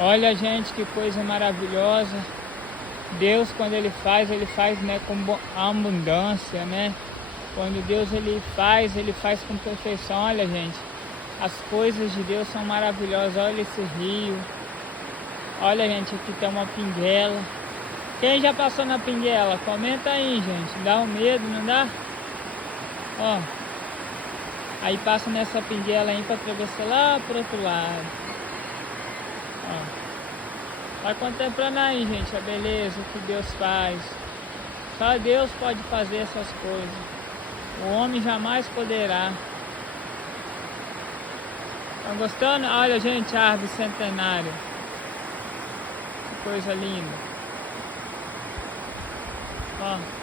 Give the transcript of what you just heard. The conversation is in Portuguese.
Olha, gente, que coisa maravilhosa. Deus, quando Ele faz, né, com abundância, né? Quando Deus Ele faz com perfeição. Olha, gente, as coisas de Deus são maravilhosas. Olha esse rio. Olha, gente, aqui tem uma pinguela. Quem já passou na pinguela? Comenta aí, gente. Dá um medo, não dá? Ó. Aí passa nessa pinguela aí para atravessar lá pro outro lado. Ó. Vai contemplando aí, gente, a beleza que Deus faz. Só Deus pode fazer essas coisas. O homem jamais poderá. Estão gostando? Olha, gente, a árvore centenária. Que coisa linda. Ó.